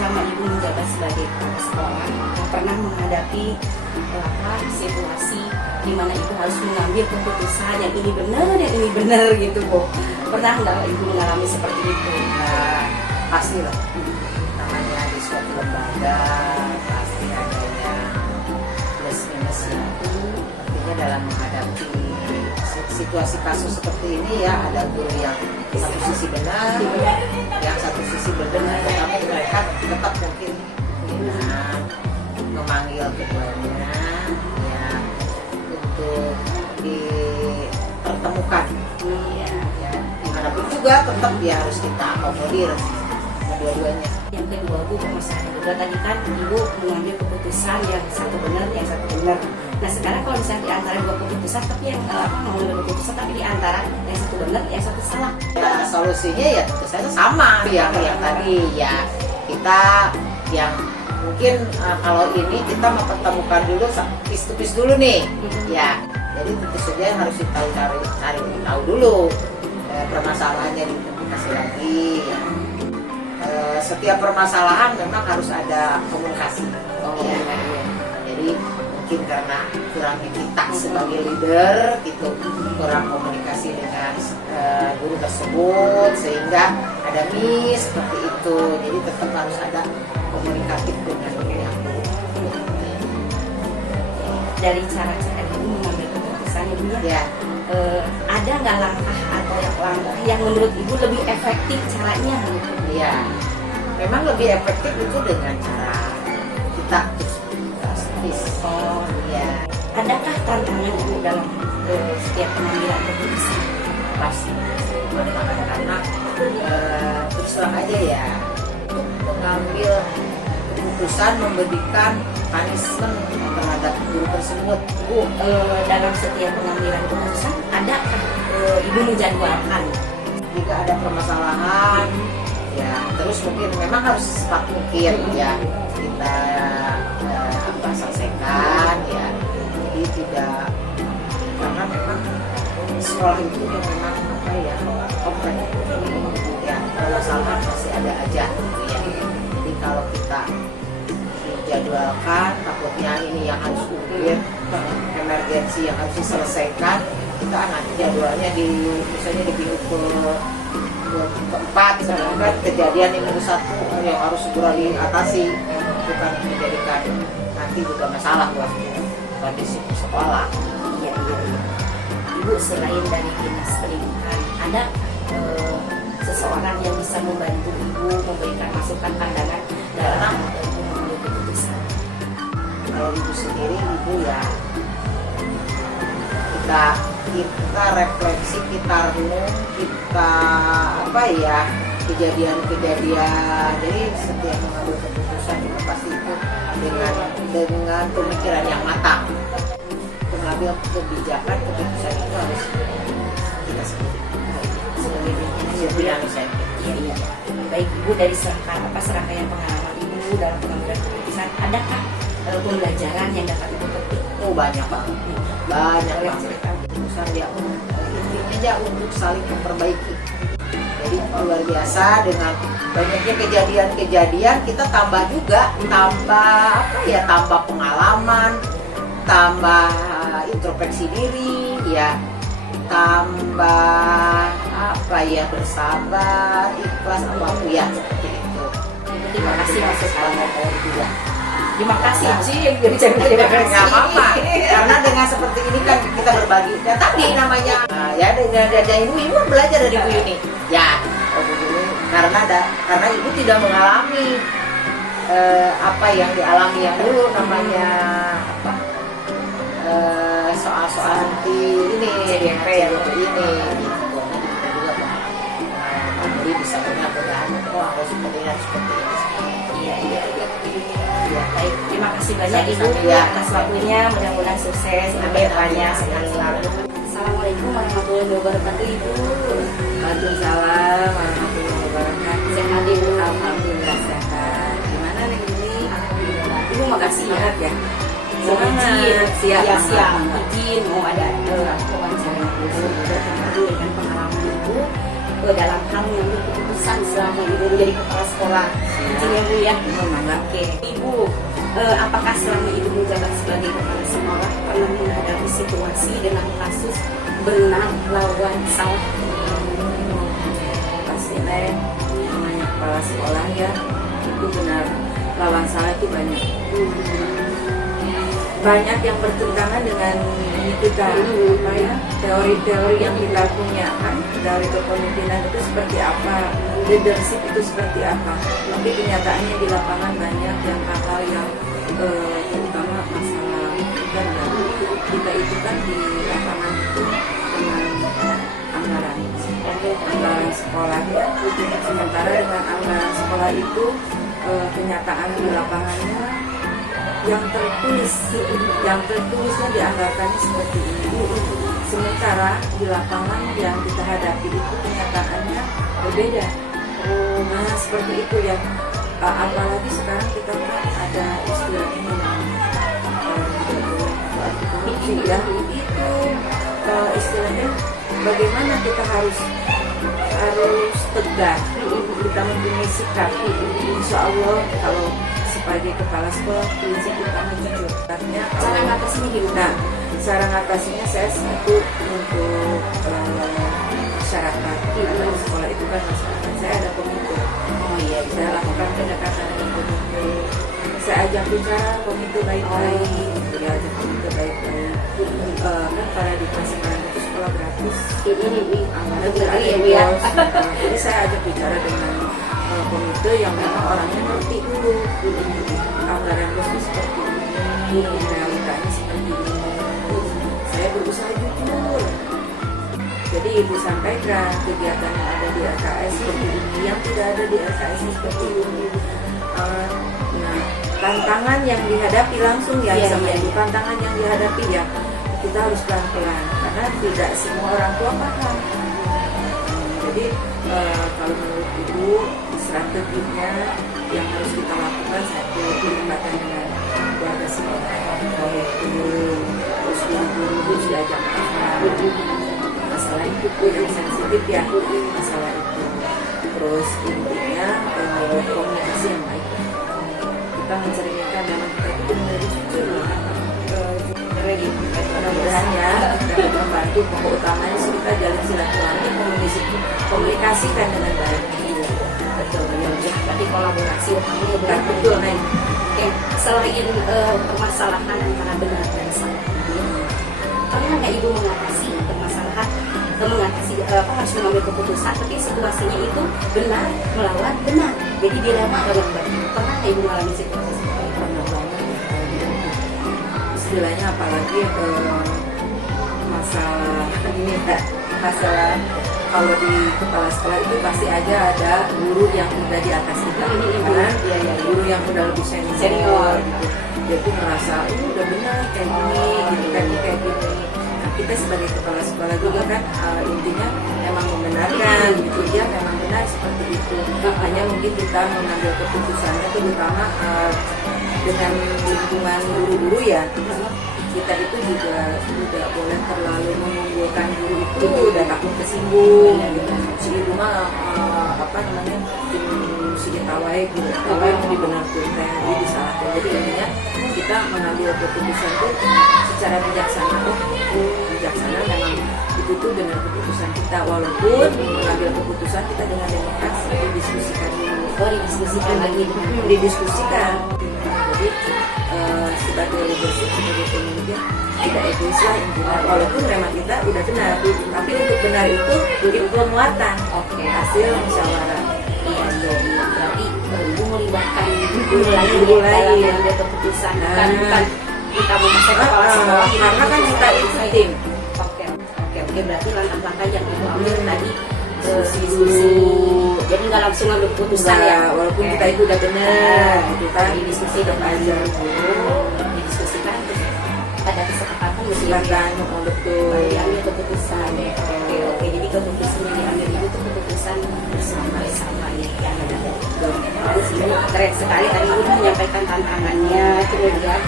selama ibu menjabat sebagai kepala sekolah pernah menghadapi situasi di mana ibu harus mengambil keputusan yang ini benar gitu Bu? Pernah nggak ibu mengalami seperti itu? Nah, pastilah. Namanya di suatu lembaga pasti adanya plus minusnya. Artinya dalam menghadapi situasi kasus seperti ini ya, ada guru yang satu sisi benar, yang satu sisi benar, tetapi mereka tetap mungkin memanggil keduanya ya untuk dipertemukan. Ya, dimanapun juga tetap dia harus kita akomodir dua-duanya. Yang kedua Bu, permasalahan kedua tadi kan ibu mengambil keputusan yang satu benar, yang satu benar. Nah sekarang kalau misalnya di antara dua keputusan, tapi yang mengambil keputusan tapi di antara yang satu benar, yang satu salah. Nah, solusinya ya tentu saja sama yang tadi ya, kita yang mungkin kalau ini kita mempertemukan dulu pis dulu nih ya, jadi tentu saja yang harus kita cari tahu dulu permasalahannya, dikomunikasi lagi ya. Setiap permasalahan memang harus ada komunikasi ya. Jadi mungkin karena kurangnya kita sebagai leader itu kurang komunikasi dengan guru tersebut sehingga ada miss seperti itu, jadi tetap harus ada komunikatif dengan yang guru. Dari cara-cara ibu mengambil keputusan ibu Ya. Ada nggak langkah atau langkah yang menurut ibu lebih efektif caranya? Iya, memang lebih efektif itu dengan cara kita terus. Oh iya. Adakah tantangan ibu dalam setiap pengambilan keputusan? Pasti tantangan karena terus terang aja ya, untuk mengambil keputusan memberikan punishment terhadap guru tersebut. Bu, dalam setiap pengambilan keputusan adakah ibu menjadwalkan? Jika ada permasalahan ya terus mungkin memang harus secepat mungkin ya kita selesaikan ya, jadi tidak, karena memang sekolah itu yang memang kompleks ya, permasalahan pasti ada aja gitu ya. Jadi kalau kita dijadwalkan takutnya ini yang harus urgent, emergensi yang harus diselesaikan, kita nanti jadwalnya misalnya di minggu keempat, sedangkan kejadian yang minggu satu yang harus segera diatasi, itu kan menjadikan nanti juga masalah buat kondisi sekolah. Iya. Ibu selain dari dinas pendidikan, ada seseorang yang bisa membantu ibu memberikan masukan pandangan dalam mengambil keputusan? Kalau ibu sendiri, ibu ya kita refleksi, kita renung, kita kejadian-kejadian. Jadi setiap mengambil keputusan itu pasti itu dengan pemikiran yang matang. Mengambil kebijakan, keputusan itu harus kita sebagai pimpinan saya. Iya. Baik ibu, dari serangkaian pengalaman ibu dalam pengambilan keputusan, adakah pembelajaran yang dapat ibu petik? Oh banyak banget. Keputusan dia intinya aja untuk saling memperbaiki. Jadi luar biasa, dengan banyaknya kejadian-kejadian kita tambah pengalaman, tambah introspeksi diri ya, tambah bersabar, ikhlas, apapun ya seperti itu. Terima kasih masukannya. Terima kasih nggak apa-apa, karena dengan seperti ini kan kita berbagi. Dan tadi namanya ya dari ibu belajar dari Bu Yuni ya, Bu Yuni karena ibu tidak mengalami apa yang dialami yang dulu namanya soal-soal seperti ini DP yang seperti ini gitu. Kita juga jadi bisa mudah-mudahan harus seperti ini. Iya. Baik, terima kasih banyak Ibu atas waktunya, mudah-mudahan sukses sampai banyak sekali lagi. Assalamualaikum warahmatullahi wabarakatuh Ibu. Waalaikumsalam warahmatullahi wabarakatuh. Sehat Ibu? Alhamdulillah sehat. Gimana nih ini? Alhamdulillah. Ibu makasih ya. Semangat. Siap. Izin mau ada wawancara Ibu dengan pengalaman Ibu dalam hal mengambil keputusan selama ibu menjadi kepala sekolah. Izin ya Bu ya. Oke, Ibu, apakah selama ibu menjabat sebagai kepala sekolah pernah menghadapi situasi dengan kasus benar lawan salah? Pasti namanya kepala sekolah ya, itu benar lawan salah itu banyak. Banyak yang bertentangan dengan ini kita, apa ya, teori-teori yang kita punya kan, dari kepemimpinan itu seperti apa, leadership itu seperti apa. Tapi kenyataannya di lapangan banyak yang hal-hal yang terutama masalah kan, kita itu kan di lapangan itu dengan anggaran sekolah ya. Sementara dengan anggaran sekolah itu kenyataan di lapangannya yang tertulisnya dianggarkannya seperti ini. Sementara di lapangan yang kita hadapi itu kenyataannya berbeda. Nah seperti itu ya. Apalagi sekarang kita kan ada istilah ini yang korupsi ya. Itu istilahnya bagaimana kita harus tegas, kita mempunyai sikap. Insya Allah kalau sebagai kepala sekolah prinsip utama jujur. Cara mengatasinya gimana? Nah, cara mengatasinya saya satu untuk masyarakat. Karena di sekolah itu kan masyarakat. Saya ada komite. Oh iya, Saya lakukan pendekatan dengan komite. Saya ajak bicara komite baik-baik. Saya ajak komite baik-baik. Kan paradigma sekarang itu sekolah gratis. Anggaran tidak ada yang bos. Jadi saya ajak bicara dengan komite yang memang orangnya ngerti dulu. Anggaran bos itu seperti ini, realitanya seperti ini. Saya berusaha jujur. Jadi ibu sampaikan kegiatan yang ada di RKS seperti ini, yang tidak ada di RKS seperti ini. Nah, tantangan yang dihadapi langsung ya, sama ibu, tantangan yang dihadapi ya kita harus pelan-pelan karena tidak semua orang tua paham. Jadi kalau menurut ibu strateginya yang harus kita lakukan satu pendekatan dengan keluarga sekolah, terus guru-guru diajak masalah itu yang sensitif ya, masalah itu. Terus intinya komunikasi yang baik. Kita mencerminkan memang kita itu benar-benar jujur. Mudah-mudahan ya kita membantu. Pokok utamanya sih kita jalin silaturahmi, komunikasikan dengan baik. Betul, ya. Tapi kolaborasi utamanya Bukan betul, Neng. Oke, selain permasalahan antara benar dan salah, pernah nggak ibu mengatasi permasalahan, harus mengambil keputusan, tapi situasinya itu benar melawan benar, jadi dilema dalam batin. Pernah nggak ibu mengalami situasi seperti itu? Pernah banget. Istilahnya apalagi masalah ini enggak, masalah kalau di kepala sekolah itu pasti aja ada guru yang udah di atas kita, kan? Guru yang udah lebih senior gitu. Jadi merasa ini udah benar kayak gini, gitu kan, ini kayak gini. Nah, kita sebagai kepala sekolah juga kan intinya memang membenarkan gitu, ya memang benar seperti itu. Hanya mungkin kita mengambil keputusannya terutama dengan lingkungan guru-guru ya. Kita itu juga tidak boleh terlalu mengunggulkan guru itu dan takut kesinggung gitu. Si ibu mah si ditawai gitu, apa yang dibenarkan jadi disalahkan. Jadi intinya kita mengambil keputusan itu secara bijaksana. Bijaksana memang itu tuh dengan keputusan kita, walaupun mengambil keputusan kita dengan demokrasi didiskusikan dulu. Didiskusikan lagi dengan didiskusikan. Jadi sebagai leadership, sebagai pemimpin tidak egois lah intinya, walaupun memang kita udah benar, tapi untuk benar itu penguatan hasil musyawarah. Iya, jadi berarti ibu melibatkan guru lain mengambil keputusan, bukan kita memasang kepala sekolah, karena kan kita itu tim. Oke, berarti langkah-langkah yang ibu ambil tadi diskusi, jadi nggak langsung ambil keputusan ya, walaupun kita itu udah benar gitu kan, didiskusi dengan guru, didiskusikan terus ada kesepakatan betul diambil keputusan. Oke, jadi keputusan yang diambil itu keputusan bersama ya. Keren sekali tadi ibu menyampaikan tantangannya, kemudian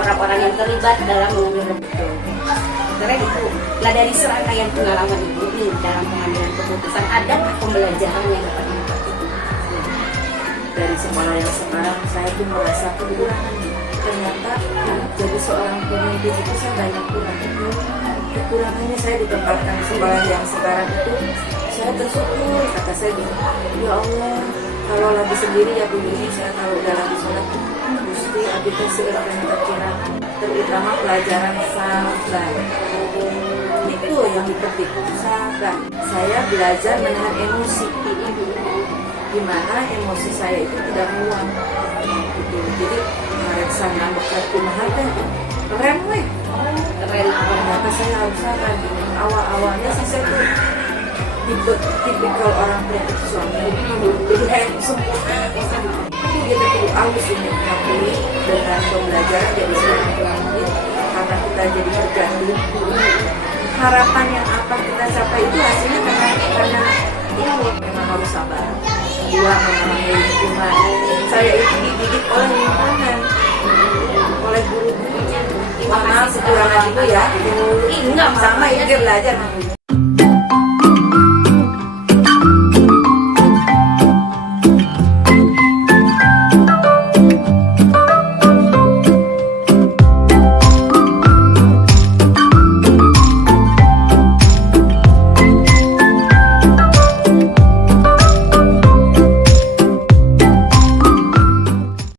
orang-orang yang terlibat dalam mengambil keputusan. Keren Ibu. Nah dari serangkaian pengalaman Ibu nih dalam pengambilan keputusan, adakah pembelajaran yang dapat Ibu petik? Dari sekolah yang sekarang saya pun merasa kekurangan. Ternyata jadi seorang pemimpin itu saya banyak kurang. Kekurangannya saya ditempatkan di sekolah yang sekarang itu saya tersyukur. Kata saya gini, ya Allah, kalau lagi sendiri ya begini, saya kalau udah lagi sholat Gusti abdi teh segera kekirangan, terutama pelajaran sabar. Itu yang dipetik, sabar. Saya belajar menahan emosi. Gimana emosi saya itu tidak meluap. Gitu. Jadi mereka nambah kumaha teh keren weh. Keren. Ternyata saya harus sabar. Awal-awalnya sih saya tuh tipikal orang perfeksionis. Jadi kayak sempurna. Tapi dia terlalu halus ini mengakui dengan pembelajaran jadi seorang pemimpin karena kita jadi tergantung. Harapan yang apa kita capai itu hasilnya karena ya memang harus sabar. Kedua, memahami lingkungan. Saya itu dididik oleh lingkungan, oleh guru-guru. Maaf, kekurangan itu ya. Enggak, Sama ya dia belajar.